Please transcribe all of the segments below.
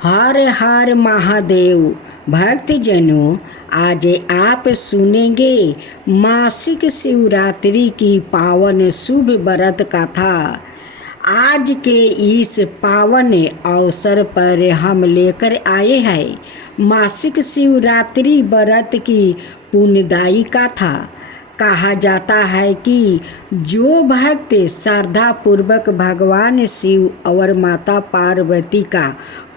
हर हर महादेव। भक्तजनों, आज आप सुनेंगे मासिक शिवरात्रि की पावन शुभ व्रत कथा। आज के इस पावन अवसर पर हम लेकर आए हैं मासिक शिवरात्रि व्रत की पुण्यदायी कथा। कहा जाता है कि जो भक्त श्रद्धा पूर्वक भगवान शिव और माता पार्वती का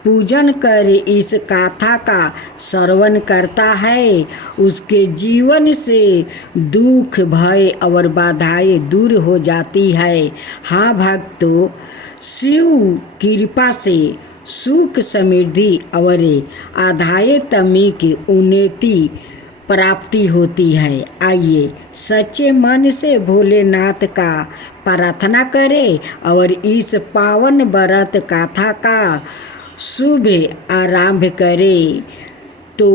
पूजन कर इस कथा का श्रवण करता है, उसके जीवन से दुख भय और बाधाएं दूर हो जाती है। हाँ भक्तों, शिव कृपा से सुख समृद्धि और आध्यात्मिक उन्नति प्राप्ति होती है। आइए सच्चे मन से भोलेनाथ का प्रार्थना करें और इस पावन व्रत कथा का शुभ आरंभ करें। तो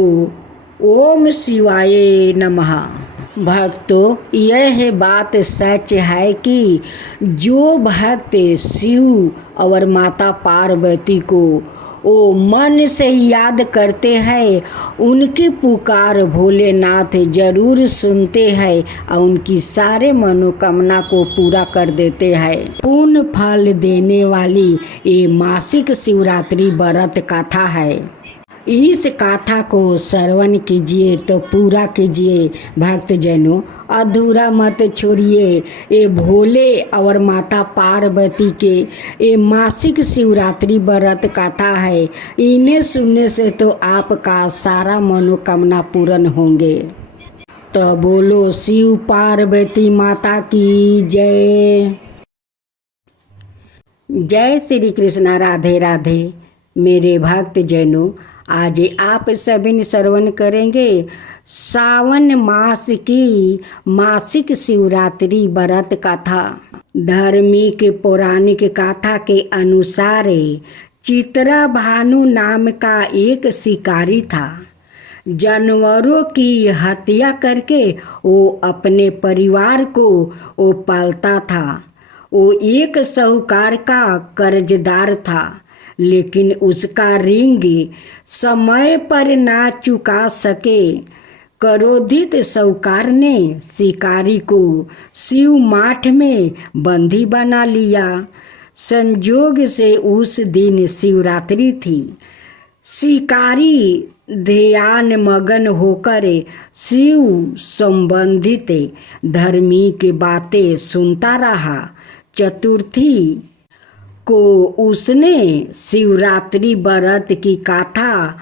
ओम शिवाय नमः। भक्तों, यह बात सच है कि जो भक्त शिव और माता पार्वती को वो मन से याद करते हैं, उनकी पुकार भोलेनाथ जरूर सुनते हैं और उनकी सारे मनोकामना को पूरा कर देते हैं। पूर्ण फल देने वाली ये मासिक शिवरात्रि व्रत कथा है। इस कथा को श्रवण कीजिए तो पूरा कीजिए भक्तजनों, अधूरा मत छोड़िए। ये भोले और माता पार्वती के ये मासिक शिवरात्रि व्रत कथा है। इन्हें सुनने से तो आपका सारा मनोकामना पूर्ण होंगे। तो बोलो शिव पार्वती माता की जय। जय श्री कृष्णा। राधे राधे। मेरे भक्तजनों, आज आप सभी श्रवण करेंगे सावन मास की मासिक शिवरात्रि व्रत कथा। धार्मिक पौराणिक कथा के अनुसार चित्रा भानु नाम का एक शिकारी था। जानवरों की हत्या करके वो अपने परिवार को वो पालता था। वो एक साहूकार का कर्जदार था, लेकिन उसका ऋण समय पर ना चुका सके। क्रोधित साहूकार ने शिकारी को शिव माठ में बंदी बना लिया। संयोग से उस दिन शिवरात्रि थी। शिकारी ध्यान मगन होकर शिव संबंधित धार्मिक बातें सुनता रहा। चतुर्थी को उसने शिवरात्रि व्रत की कथा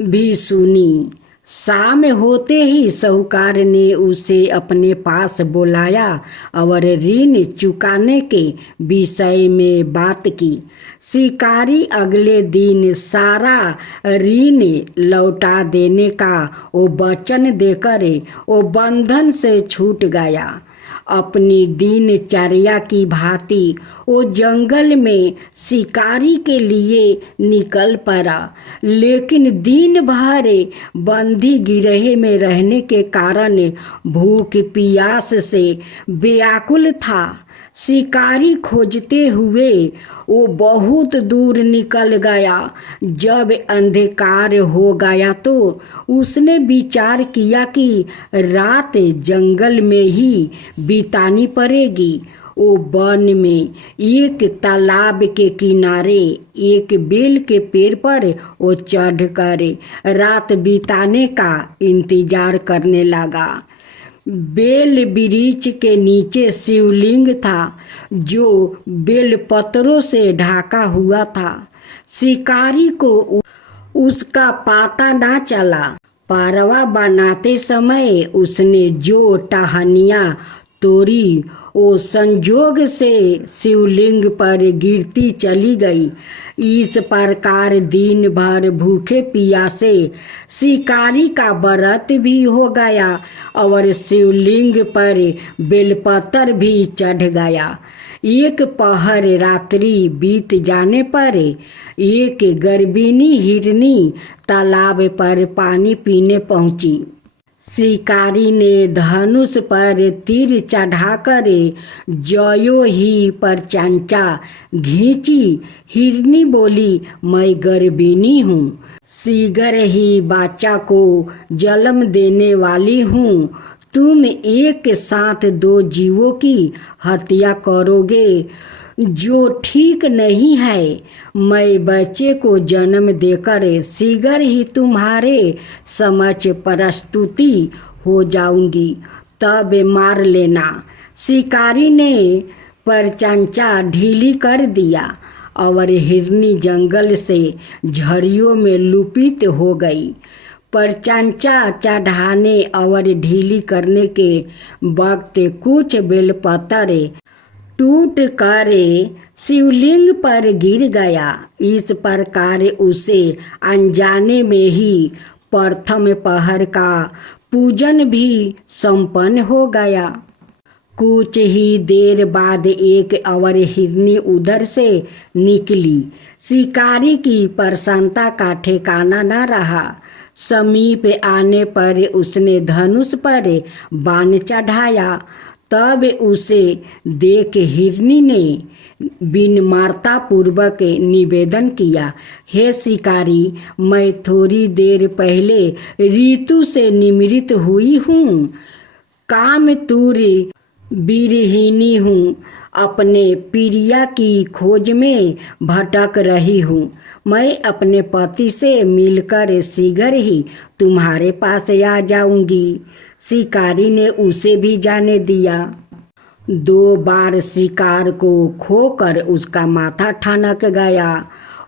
भी सुनी। शाम होते ही साहूकार ने उसे अपने पास बुलाया और ऋण चुकाने के विषय में बात की। शिकारी अगले दिन सारा ऋण लौटा देने का वो वचन देकर वो बंधन से छूट गया। अपनी दिनचर्या की भांति वो जंगल में शिकारी के लिए निकल पड़ा, लेकिन दिन भर बंदी गिरहे में रहने के कारण भूख प्यास से व्याकुल था। शिकारी खोजते हुए वो बहुत दूर निकल गया। जब अंधकार हो गया तो उसने विचार किया कि रात जंगल में ही बितानी पड़ेगी। वो वन में एक तालाब के किनारे एक बेल के पेड़ पर वो चढ़कर रात बिताने का इंतजार करने लगा। बेल वृक्ष के नीचे शिवलिंग था, जो बेल पत्रों से ढका हुआ था। शिकारी को उसका पता ना चला। पारवा बनाते समय उसने जो टहनियाँ तोड़ी वो संजोग से शिवलिंग पर गिरती चली गई। इस प्रकार दिन भर भूखे प्यासे शिकारी का व्रत भी हो गया और शिवलिंग पर बेलपत्र भी चढ़ गया। एक पहर रात्रि बीत जाने पर एक गर्भिणी हिरनी तालाब पर पानी पीने पहुंची। शिकारी ने धनुष पर तीर चढ़ाकर ज्यों ही परचंचा घींची। हिरनी बोली, मैं गर्भिणी हूँ, शीघ्र ही बच्चा को जन्म देने वाली हूँ। तुम एक साथ 2 जीवों की हत्या करोगे, जो ठीक नहीं है। मैं बच्चे को जन्म देकर शीघ्र ही तुम्हारे समक्ष प्रस्तुति हो जाऊंगी, तब मार लेना। शिकारी ने परचंचा ढीली कर दिया और हिरनी जंगल से झड़ियों में लुपित हो गई। परचंचा चढ़ाने और ढीली करने के वक्त कुछ बेलपत्र टूट कर शिवलिंग पर गिर गया। इस प्रकार उसे अनजाने में ही प्रथम पहर का पूजन भी संपन्न हो गया। कुछ ही देर बाद एक और हिरनी उधर से निकली। शिकारी की प्रसन्नता का ठिकाना न रहा। समीप आने पर उसने धनुष पर बाण चढ़ाया। तब उसे देख हिरनी ने विनम्रता पूर्वक निवेदन किया, हे शिकारी, मैं थोड़ी देर पहले ऋतु से निमृत हुई हूँ, कामतुरी विरहिणी हूँ, अपने प्रिया की खोज में भटक रही हूँ। मैं अपने पति से मिलकर शीघ्र ही तुम्हारे पास आ जाऊंगी। शिकारी ने उसे भी जाने दिया। 2 बार शिकार को खोकर उसका माथा ठनक गया।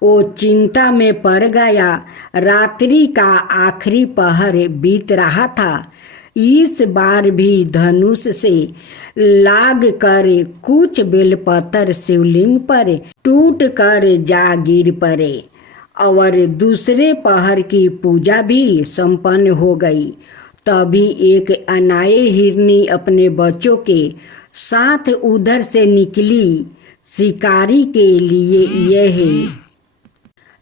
वो चिंता में पड़ गया। रात्रि का आखिरी पहर बीत रहा था। इस बार भी धनुष से लाग कर कुछ बेलपत्र शिवलिंग पर टूट कर जा गिर पड़े और दूसरे पहर की पूजा भी संपन्न हो गई। तभी एक अनाए हिरनी अपने बच्चों के साथ उधर से निकली। शिकारी के लिए यह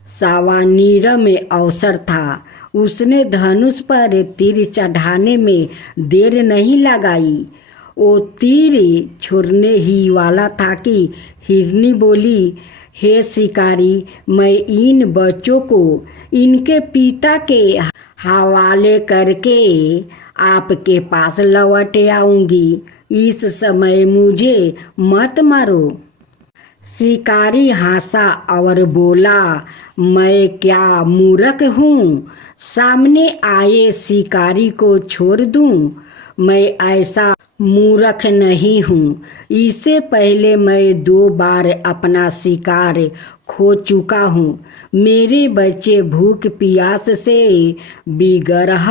सावनीर में अवसर था। उसने धनुष पर तीर चढ़ाने में देर नहीं लगाई। वो तीर छोड़ने ही वाला था कि हिरनी बोली, हे शिकारी, मैं इन बच्चों को इनके पिता के हवाले करके आपके पास लौट आऊंगी। इस समय मुझे मत मारो। शिकारी हंसा और बोला, मैं क्या मूर्ख हूँ, सामने आए शिकारी को छोड़ दूँ? मैं ऐसा मूर्ख नहीं हूँ। इससे पहले मैं 2 बार अपना शिकार खो चुका हूँ। मेरे बच्चे भूख प्यास से बेगरह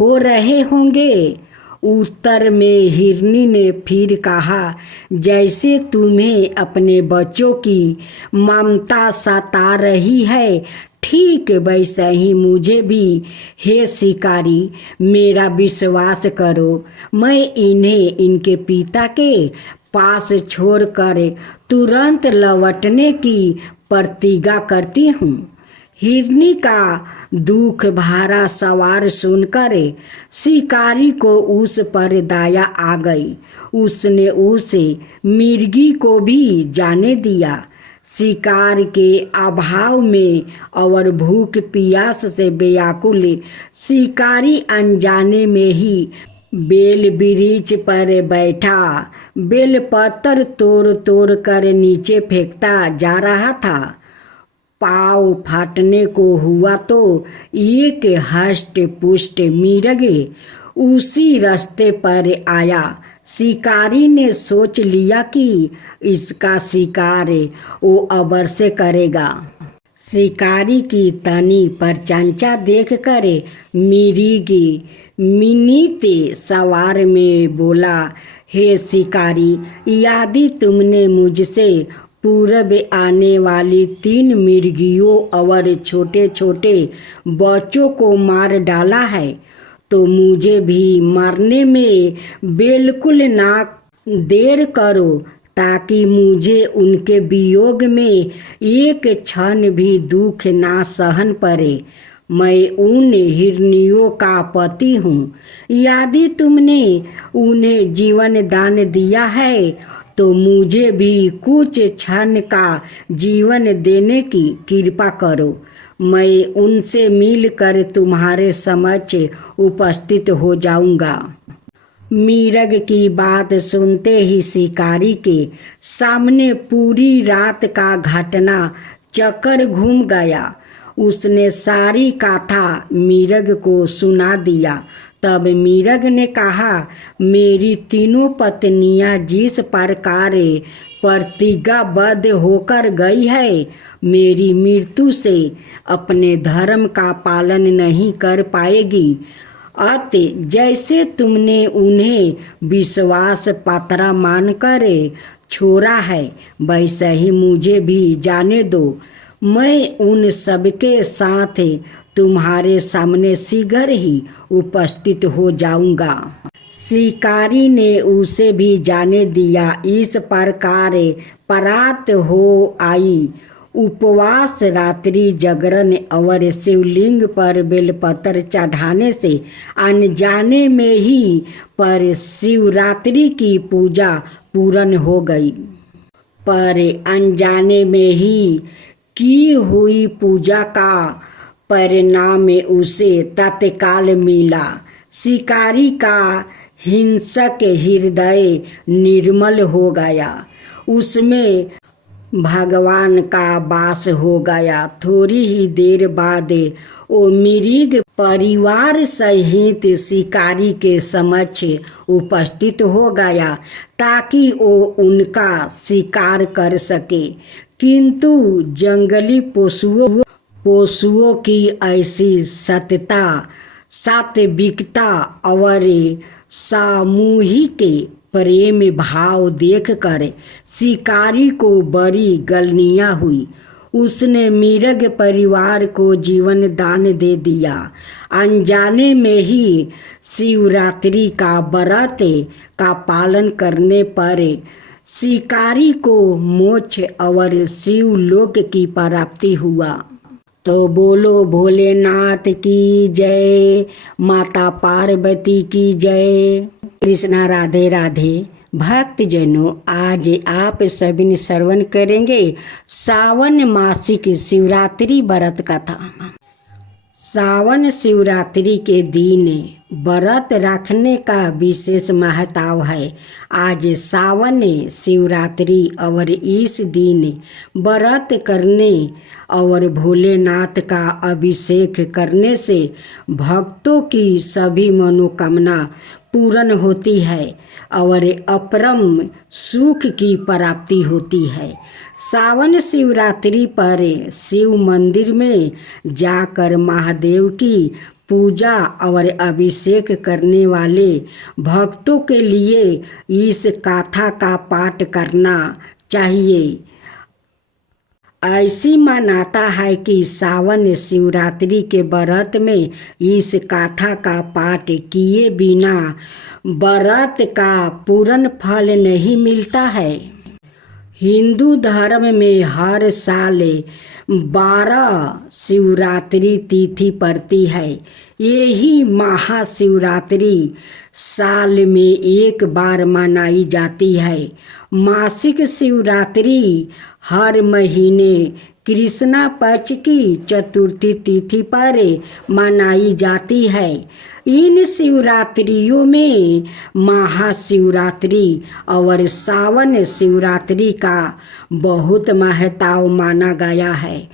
हो रहे होंगे। उत्तर में हिरनी ने फिर कहा, जैसे तुम्हें अपने बच्चों की ममता सता रही है, ठीक वैसे ही मुझे भी। हे शिकारी, मेरा विश्वास करो, मैं इन्हें इनके पिता के पास छोड़कर तुरंत लौटने की प्रतिज्ञा करती हूँ। हिरनी का दुख भरा सवार सुनकर शिकारी को उस पर दया आ गई। उसने उसे मिर्गी को भी जाने दिया। शिकार के अभाव में और भूख प्यास से व्याकुल शिकारी अनजाने में ही बेल वृक्ष पर बैठा बेलपत्र तोड़ तोड़ कर नीचे फेंकता जा रहा था। पाँव फाटने को हुआ तो एक हष्ट पुष्ट मिर्ग उसी रास्ते पर आया। शिकारी ने सोच लिया कि इसका शिकार वो अवश्य करेगा। शिकारी की तनी परचंचा देखकर मिर्ग मिनीते सवार में बोला, हे शिकारी, यदि तुमने मुझसे पूरब आने वाली 3 मिर्गियों और छोटे छोटे बच्चों को मार डाला है तो मुझे भी मरने में बिल्कुल ना देर करो, ताकि मुझे उनके वियोग में एक क्षण भी दुख ना सहन पड़े। मैं उन हिरनियों का पति हूँ। यदि तुमने उन्हें जीवन दान दिया है तो मुझे भी कुछ क्षण का जीवन देने की कृपा करो। मैं उनसे मिलकर तुम्हारे समक्ष उपस्थित हो जाऊंगा। मीरग की बात सुनते ही शिकारी के सामने पूरी रात का घटना चक्कर घूम गया। उसने सारी कथा मीरग को सुना दिया। तब मीरग ने कहा, मेरी तीनों पत्नियां जिस प्रकार प्रतिज्ञाबद्ध होकर गई है, मेरी मृत्यु से अपने धर्म का पालन नहीं कर पाएगी। अतः जैसे तुमने उन्हें विश्वास पात्र मानकर छोड़ा है, वैसे ही मुझे भी जाने दो। मैं उन सबके साथ तुम्हारे सामने शीघ्र ही उपस्थित हो जाऊंगा। शिकारी ने उसे भी जाने दिया। इस प्रकार परात हो आई। उपवास, रात्रि जागरण और शिवलिंग पर बेलपत्र चढ़ाने से अनजाने में ही पर शिवरात्रि की पूजा पूर्ण हो गई। पर अनजाने में ही की हुई पूजा का परिणाम उसे तत्काल मिला। शिकारी का हिंसक हृदय निर्मल हो गया। उसमें भगवान का वास हो गया। थोड़ी ही देर बाद वो मृग परिवार सहित शिकारी के समक्ष उपस्थित हो गया ताकि वो उनका शिकार कर सके। किंतु जंगली पशुओं की ऐसी सतता, सात्विकता और सामूहिक प्रेम भाव देखकर शिकारी को बड़ी गलनिया हुई। उसने मृग परिवार को जीवन दान दे दिया। अनजाने में ही शिवरात्रि का व्रत का पालन करने पर शिकारी को मोक्ष और शिवलोक की प्राप्ति हुआ। तो बोलो भोलेनाथ की जय, माता पार्वती की जय। कृष्णा राधे राधे। भक्तजनों, आज आप सभी ने श्रवण करेंगे सावन मासिक शिवरात्रि व्रत कथा। सावन शिवरात्रि के दिन व्रत रखने का विशेष महत्व है। आज सावन शिवरात्रि और इस दिन व्रत करने और भोलेनाथ का अभिषेक करने से भक्तों की सभी मनोकामना पूर्ण होती है और अपरम सुख की प्राप्ति होती है। सावन शिवरात्रि पर शिव मंदिर में जाकर महादेव की पूजा और अभिषेक करने वाले भक्तों के लिए इस गाथा का पाठ करना चाहिए। ऐसी मान्यता है कि सावन शिवरात्रि के व्रत में इस गाथा का पाठ किए बिना व्रत का पूर्ण फल नहीं मिलता है। हिंदू धर्म में हर साल 12 शिवरात्रि तिथि पड़ती है। यही महाशिवरात्रि साल में एक बार मनाई जाती है। मासिक शिवरात्रि हर महीने कृष्णा पक्ष की चतुर्थी तिथि पर मनाई जाती है। इन शिवरात्रियों में महाशिवरात्रि और सावन शिवरात्रि का बहुत महत्व माना गया है।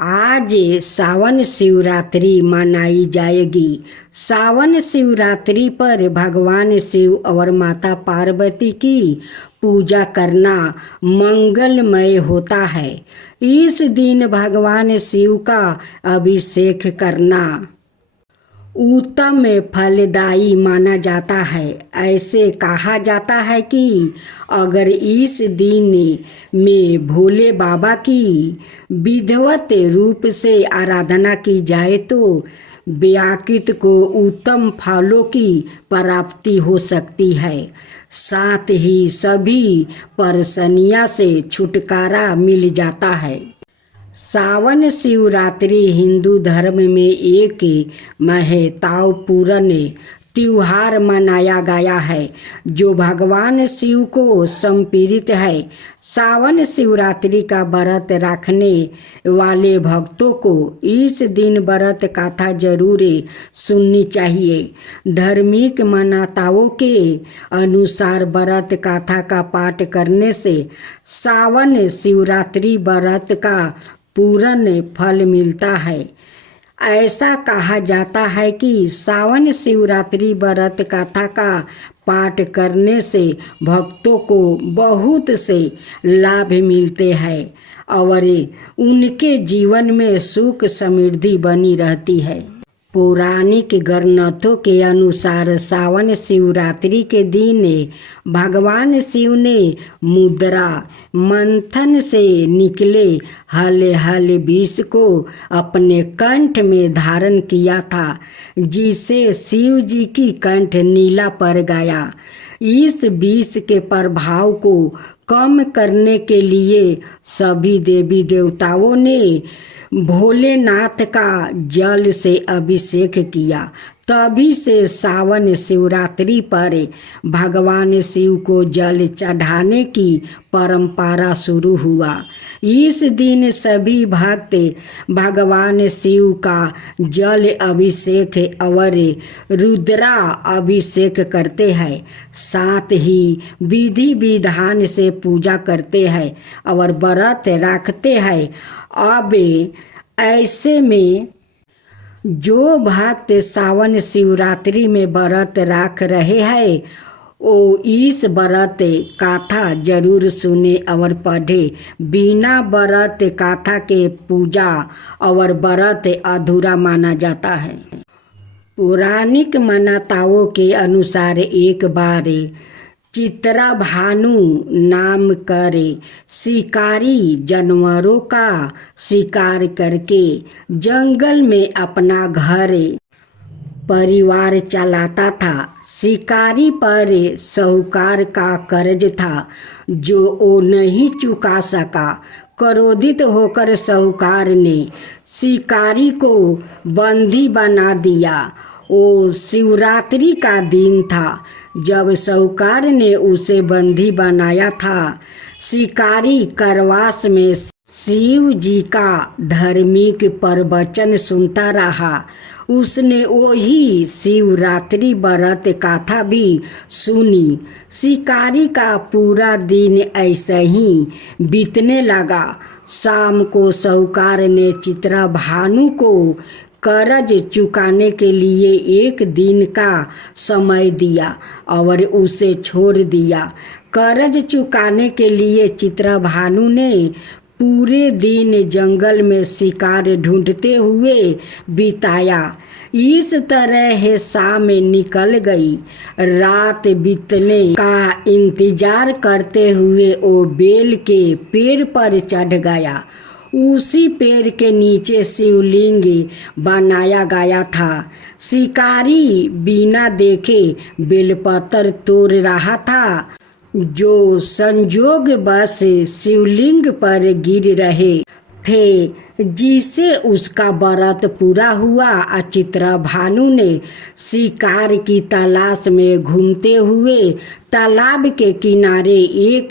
आज सावन शिवरात्रि मनाई जाएगी। सावन शिवरात्रि पर भगवान शिव और माता पार्वती की पूजा करना मंगलमय होता है। इस दिन भगवान शिव का अभिषेक करना उत्तम फलदायी माना जाता है। ऐसे कहा जाता है कि अगर इस दिन में भोले बाबा की विधिवत रूप से आराधना की जाए तो व्याकृत को उत्तम फलों की प्राप्ति हो सकती है। साथ ही सभी परेशानियों से छुटकारा मिल जाता है। सावन शिवरात्रि हिंदू धर्म में एक महत्वपूर्ण त्योहार मनाया गया है जो भगवान शिव को समर्पित है। सावन शिवरात्रि का व्रत रखने वाले भक्तों को इस दिन व्रत कथा जरूर सुननी चाहिए। धार्मिक मान्यताओं के अनुसार व्रत कथा का पाठ करने से सावन शिवरात्रि व्रत का पूर्ण फल मिलता है। ऐसा कहा जाता है कि सावन शिवरात्रि व्रत कथा का पाठ करने से भक्तों को बहुत से लाभ मिलते हैं और उनके जीवन में सुख समृद्धि बनी रहती है। पौराणिक ग्रंथों के अनुसार सावन शिवरात्रि के दिन भगवान शिव ने मुद्रा मंथन से निकले हल विष को अपने कंठ में धारण किया था, जिससे शिव जी की कंठ नीला पड़ गया। इस विष के प्रभाव को कम करने के लिए सभी देवी देवताओं ने भोलेनाथ का जल से अभिषेक किया। तभी से सावन शिवरात्रि पर भगवान शिव को जल चढ़ाने की परंपरा शुरू हुआ। इस दिन सभी भक्त भगवान शिव का जल अभिषेक और रुद्रा अभिषेक करते हैं, साथ ही विधि विधान से पूजा करते हैं और व्रत रखते हैं। अब ऐसे में जो भक्त सावन शिवरात्रि में व्रत रख रहे हैं वो इस व्रत कथा जरूर सुने और पढ़े। बिना व्रत कथा के पूजा और व्रत अधूरा माना जाता है। पौराणिक मान्यताओं के अनुसार एक बार चित्रा भानु नाम करे शिकारी जानवरों का शिकार करके जंगल में अपना घर परिवार चलाता था। शिकारी पर साहूकार का कर्ज था जो वो नहीं चुका सका। क्रोधित होकर साहूकार ने शिकारी को बंदी बना दिया। वो शिवरात्रि का दिन था जब साहूकार ने उसे बंदी बनाया था। शिकारी करवास में शिव जी का धार्मिक प्रवचन सुनता रहा। उसने वही शिवरात्रि व्रत कथा भी सुनी। शिकारी का पूरा दिन ऐसे ही बीतने लगा। शाम को साहूकार ने चित्रा भानु को कर्ज चुकाने के लिए एक दिन का समय दिया और उसे छोड़ दिया। कर्ज चुकाने के लिए चित्रा भानु ने पूरे दिन जंगल में शिकार ढूंढते हुए बिताया। इस तरह शाम निकल गई। रात बीतने का इंतजार करते हुए वो बेल के पेड़ पर चढ़ गया। उसी पेड़ के नीचे शिवलिंग बनाया गया था। शिकारी बिना देखे बेलपत्र तोड़ रहा था जो संजोग बस शिवलिंग पर गिर रहे थे, जिससे उसका व्रत पूरा हुआ। चित्रा भानु ने शिकार की तलाश में घूमते हुए तालाब के किनारे एक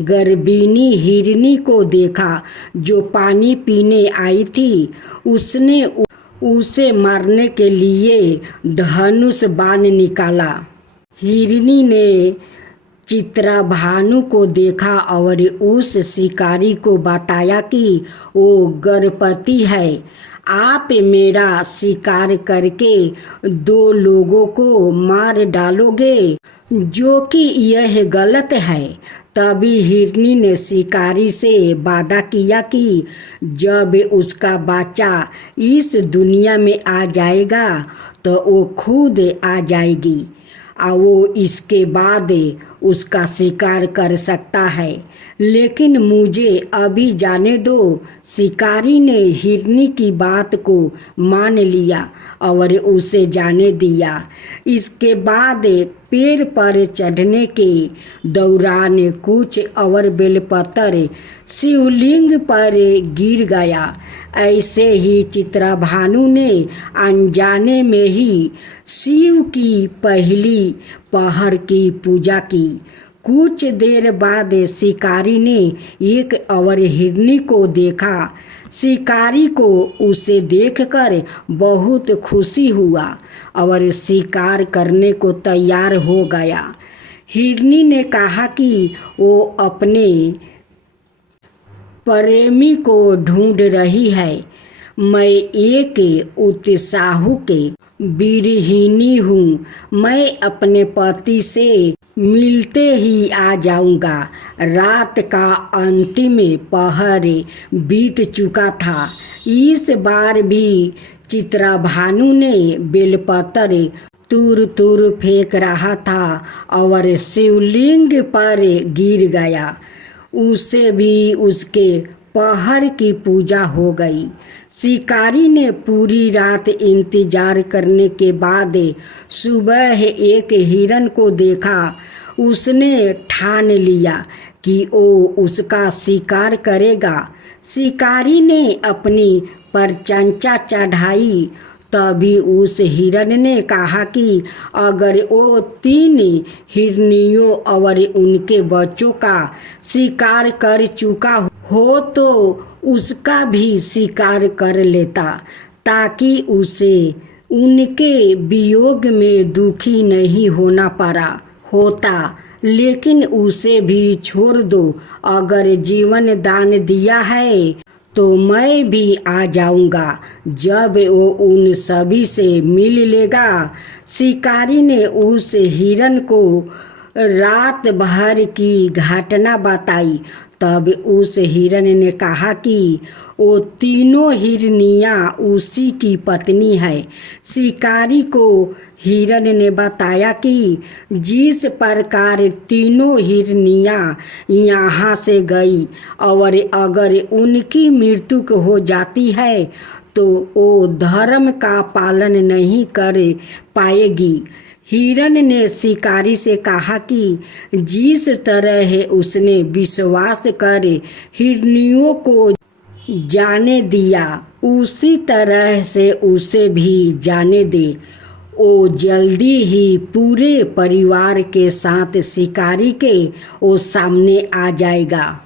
गर्भिणी हिरनी को देखा जो पानी पीने आई थी। उसने उसे मारने के लिए धनुष बाण निकाला। हिरनी ने चित्रा भानु को देखा और उस शिकारी को बताया कि वो गर्भवती है। आप मेरा शिकार करके 2 लोगों को मार डालोगे, जो कि यह गलत है। तभी हिरनी ने शिकारी से वादा किया कि जब उसका बच्चा इस दुनिया में आ जाएगा तो वो खुद आ जाएगी और वो इसके बाद उसका शिकार कर सकता है, लेकिन मुझे अभी जाने दो। शिकारी ने हिरनी की बात को मान लिया और उसे जाने दिया। इसके बाद पेड़ पर चढ़ने के दौरान कुछ और बेलपत्र शिवलिंग पर गिर गया। ऐसे ही चित्रभानु ने अनजाने में ही शिव की पहली पहर की पूजा की। कुछ देर बाद शिकारी ने एक और हिरनी को देखा। शिकारी को उसे देखकर बहुत खुशी हुआ और शिकार करने को तैयार हो गया। हिरनी ने कहा कि वो अपने प्रेमी को ढूंढ रही है। मैं एक उत्साहु के बिरहिनी हूँ। मैं अपने पति से मिलते ही आ जाऊंगा। रात का अंतिम पहर बीत चुका था। इस बार भी चित्रभानु ने बेलपत्र तुर तुर फेंक रहा था और शिवलिंग पर गिर गया। उसे भी उसके पहर की पूजा हो गई। शिकारी ने पूरी रात इंतजार करने के बाद सुबह एक हिरन को देखा। उसने ठान लिया कि वो उसका शिकार करेगा। शिकारी ने अपनी प्रशंसा चढ़ाई। तभी उस हिरन ने कहा कि अगर वो 3 हिरनियों और उनके बच्चों का शिकार कर चुका हो तो उसका भी शिकार कर लेता, ताकि उसे उनके वियोग में दुखी नहीं होना पड़ा होता। लेकिन उसे भी छोड़ दो। अगर जीवन दान दिया है तो मैं भी आ जाऊंगा जब वो उन सभी से मिल लेगा। शिकारी ने उस हिरन को रात भर की घटना बताई। तब उस हिरन ने कहा कि वो तीनों हिरनियाँ उसी की पत्नी है। शिकारी को हिरन ने बताया कि जिस प्रकार तीनों हिरनियाँ यहाँ से गई और अगर उनकी मृत्यु हो जाती है तो वो धर्म का पालन नहीं कर पाएगी। हिरन ने शिकारी से कहा कि जिस तरह उसने विश्वास कर हिरनियों को जाने दिया, उसी तरह से उसे भी जाने दे। वो जल्दी ही पूरे परिवार के साथ शिकारी के वो सामने आ जाएगा।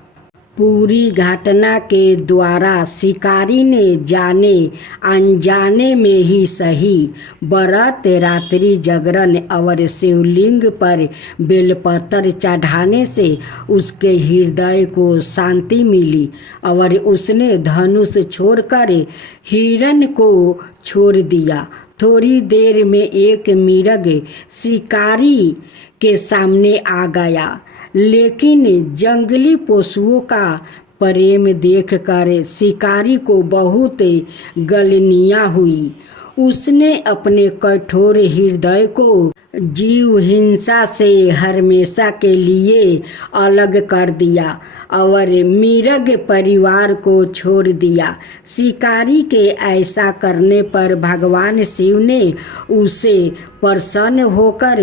पूरी घटना के द्वारा शिकारी ने जाने अनजाने में ही सही व्रत, रात्रि जागरण और शिवलिंग पर बेलपत्र चढ़ाने से उसके हृदय को शांति मिली और उसने धनुष छोड़कर हिरन को छोड़ दिया। थोड़ी देर में एक मिर्ग शिकारी के सामने आ गया, लेकिन जंगली पशुओं का प्रेम देखकर शिकारी को बहुत गलनिया हुई। उसने अपने कठोर हृदय को जीव हिंसा से हमेशा के लिए अलग कर दिया और मिर्ग परिवार को छोड़ दिया। शिकारी के ऐसा करने पर भगवान शिव ने उसे प्रसन्न होकर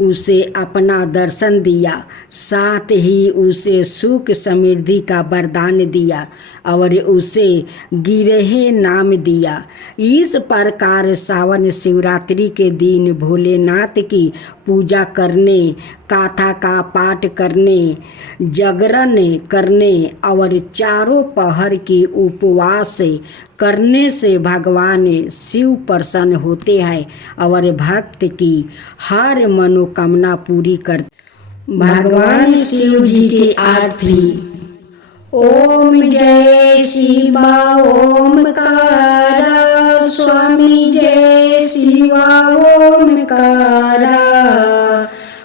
उसे अपना दर्शन दिया, साथ ही उसे सुख समृद्धि का वरदान दिया और उसे गिरहे नाम दिया। इस प्रकार सावन शिवरात्रि के दिन भोलेनाथ की पूजा करने, गाथा का पाठ करने, जागरण करने और चारों पहर की उपवास करने से भगवान शिव प्रसन्न होते हैं और भक्त की हर मनोकामना पूरी करते। भगवान शिव जी की आरती। ओम जय शिवा ओमकारा, स्वामी जय शिवा ओमकारा।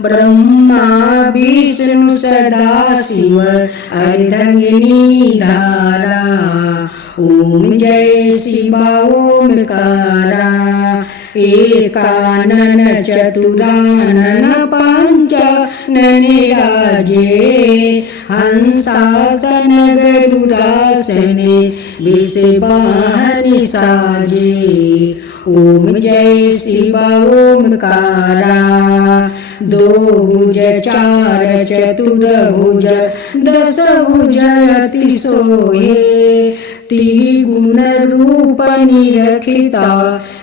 ब्रह्मा विष्णु सदा शिव अर्धंगिनी धारा। ओम जय शिवा ओमकारा। एकानन चतुरानन पंच कानने राजे हंसासन गरुडासने विषवाहनि साजे। ओम जय शिव ओमकारा। दो भुज चार चतुर्भुज दस भुज अति सोहे। त्रिगुण रूप निरखिता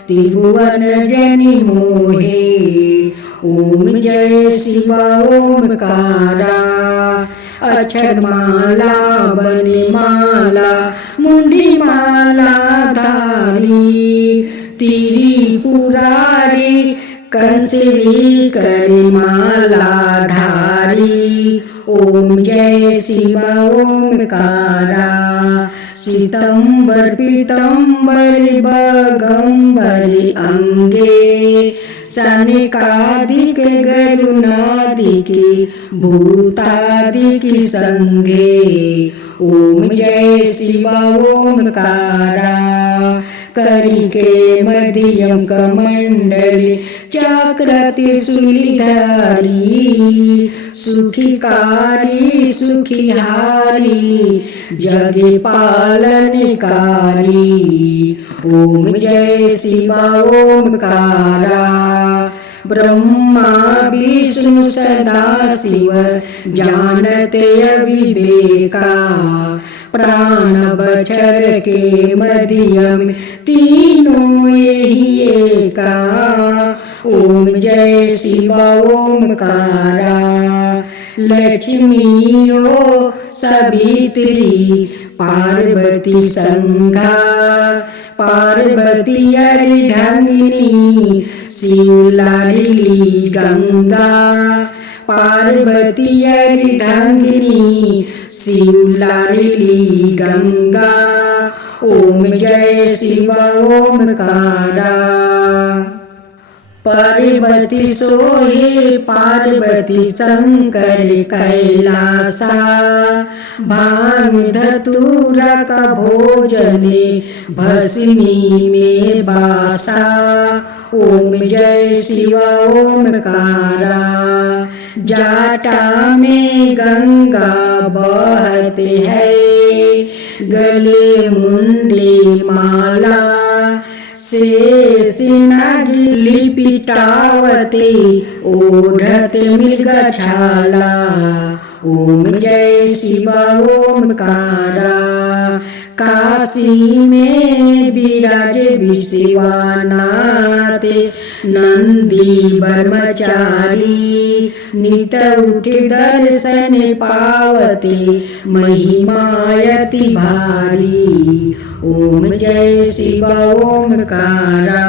त्रिभुवन जनि मोहे। ओम जय शिव ओमकारा। अक्षर माला बने माला मुंडी माला धारी। त्रिपुरारी कंसरी करे माला धारी। ओम जय शिव ओमकारा। सितंबर पीतंबर बगंबर अंगे। सनकादिक गरुणादिक भूतादिक संगे। ओम जय शिव ओमकारा। करिके मध्यम कमंडली चक्र त्रिशूलधारी। सुखिकारी सुखिहारी जगे पालनकारी। ओम जय शिव ओमकारा। ब्रह्मा विष्णु सदा शिव जानते अविवेका। प्राण बचर के मध्यम तीनों यही एका। ओम जय शिव ओमकारा। लक्ष्मीयो सवित्री पार्वती संघा। पार्वती अर्धांगिनी शिव लाडली गंगा। पार्वती अर्धांगिनी शिव लाडली गंगा। ओम जय शिव ओमकारा। पार्वती सोहे पार्वती शंकर कैलासा। भांग धतूरा का भोजने भस्मी में बासा। ओम जय शिव ओमकारा। जाटा में गंगा बहते है गले मुंडे माला। शेष नागी लिपिटावते ओढ़ते मृगछाला। ओम जय शिव ओमकारा। काशी में विराज विश्वनाथ नंदी ब्रह्मचारी। नित उठ दर्शन पावते महिमायति भारी। ओम जय शिव ओमकारा।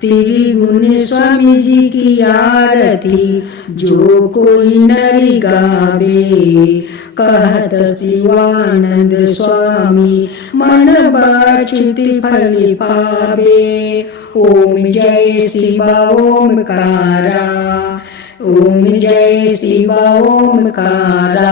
त्रिगुण स्वामी जी की आरती जो कोई नर गावे। कहत शिवानंद स्वामी मन बाछित फल पावे। ओम जय शिव ओमकारा। ओम जय शिव ओमकारा।